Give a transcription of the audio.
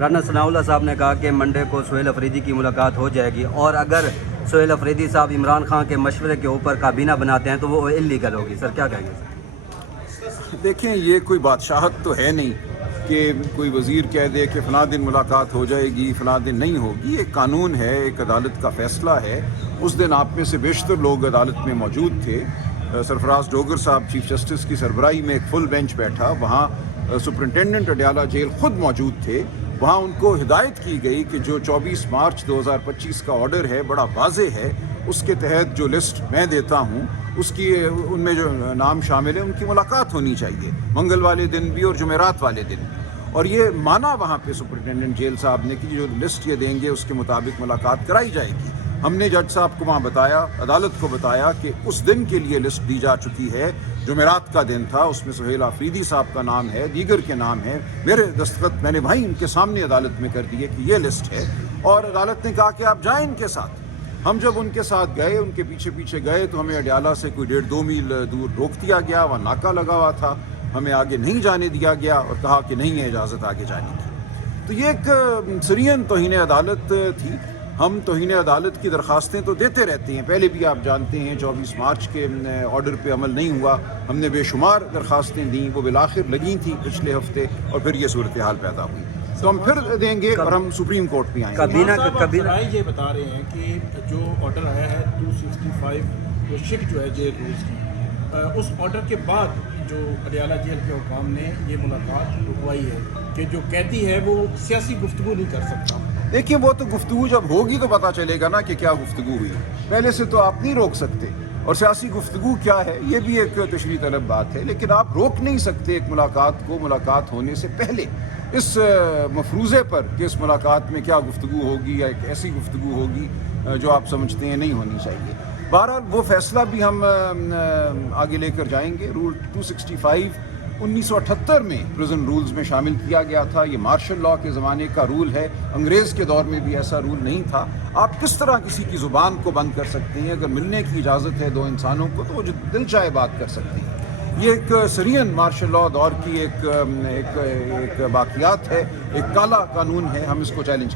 رانا ثناءاللہ صاحب نے کہا کہ منڈے کو سہیل افریدی کی ملاقات ہو جائے گی، اور اگر سہیل افریدی صاحب عمران خان کے مشورے کے اوپر کابینہ بناتے ہیں تو وہ اللیگل ہوگی۔ سر کیا کہیں گے؟ دیکھیں، یہ کوئی بادشاہت تو ہے نہیں کہ کوئی وزیر کہہ دے کہ فلاں دن ملاقات ہو جائے گی، فلاں دن نہیں ہوگی۔ ایک قانون ہے، ایک عدالت کا فیصلہ ہے۔ اس دن آپ میں سے بیشتر لوگ عدالت میں موجود تھے۔ سرفراز ڈوگر صاحب چیف جسٹس کی سربراہی میں ایک فل بینچ بیٹھا، وہاں سپرنٹینڈنٹ اڈیالہ جیل خود موجود تھے۔ وہاں ان کو ہدایت کی گئی کہ جو 24 مارچ 2025 کا آرڈر ہے بڑا واضح ہے، اس کے تحت جو لسٹ میں دیتا ہوں اس کی ان میں جو نام شامل ہے ان کی ملاقات ہونی چاہیے، منگل والے دن بھی اور جمعرات والے دن بھی۔ اور یہ مانا وہاں پہ سپرنٹینڈنٹ جیل صاحب نے کہ جو لسٹ یہ دیں گے اس کے مطابق ملاقات کرائی جائے گی۔ ہم نے جج صاحب کو وہاں بتایا، عدالت کو بتایا کہ اس دن کے لیے لسٹ دی جا چکی ہے، جمعرات کا دن تھا، اس میں سہیل افریدی صاحب کا نام ہے، دیگر کے نام ہے، میرے دستخط میں نے بھائی ان کے سامنے عدالت میں کر دیے کہ یہ لسٹ ہے، اور عدالت نے کہا کہ آپ جائیں ان کے ساتھ۔ ہم جب ان کے ساتھ گئے، ان کے پیچھے پیچھے گئے تو ہمیں اڈیالہ سے کوئی 1.5-2 میل دور روک دیا گیا، وہاں ناکہ لگا ہوا تھا، ہمیں آگے نہیں جانے دیا گیا اور کہا کہ نہیں ہے اجازت آگے جانے کی۔ تو یہ ایک سرین توہین عدالت تھی۔ ہم توہین عدالت کی درخواستیں تو دیتے رہتے ہیں، پہلے بھی آپ جانتے ہیں 24 مارچ کے آرڈر پہ عمل نہیں ہوا، ہم نے بے شمار درخواستیں دیں، وہ بالآخر لگی تھیں پچھلے ہفتے، اور پھر یہ صورتحال پیدا ہوئی۔ تو ہم پھر دیں گے اور ہم سپریم کورٹ میں آئیں گے۔ کابینہ یہ بتا رہے ہیں کہ جو آرڈر آیا ہے 265 وہ شک جو ہے جیل رولز کی، اس آرڈر کے بعد جو اڈیالہ جیل کے حکام نے یہ ملاقات رکوائی ہے کہ جو قیدی ہے وہ سیاسی گفتگو نہیں کر سکتا۔ دیکھیں، وہ تو گفتگو جب ہوگی تو پتہ چلے گا نا کہ کیا گفتگو ہوئی، پہلے سے تو آپ نہیں روک سکتے، اور سیاسی گفتگو کیا ہے یہ بھی ایک تشریح طلب بات ہے، لیکن آپ روک نہیں سکتے ایک ملاقات کو ملاقات ہونے سے پہلے اس مفروضے پر کہ اس ملاقات میں کیا گفتگو ہوگی یا ایک ایسی گفتگو ہوگی جو آپ سمجھتے ہیں نہیں ہونی چاہیے۔ بہرحال وہ فیصلہ بھی ہم آگے لے کر جائیں گے۔ رول 265 1978 میں پرزن رولز میں شامل کیا گیا تھا، یہ مارشل لاء کے زمانے کا رول ہے، انگریز کے دور میں بھی ایسا رول نہیں تھا۔ آپ کس طرح کسی کی زبان کو بند کر سکتے ہیں؟ اگر ملنے کی اجازت ہے دو انسانوں کو تو وہ جو دل چاہے بات کر سکتے ہیں۔ یہ ایک سرین مارشل لاء دور کی ایک باقیات ہے، ایک کالا قانون ہے، ہم اس کو چیلنج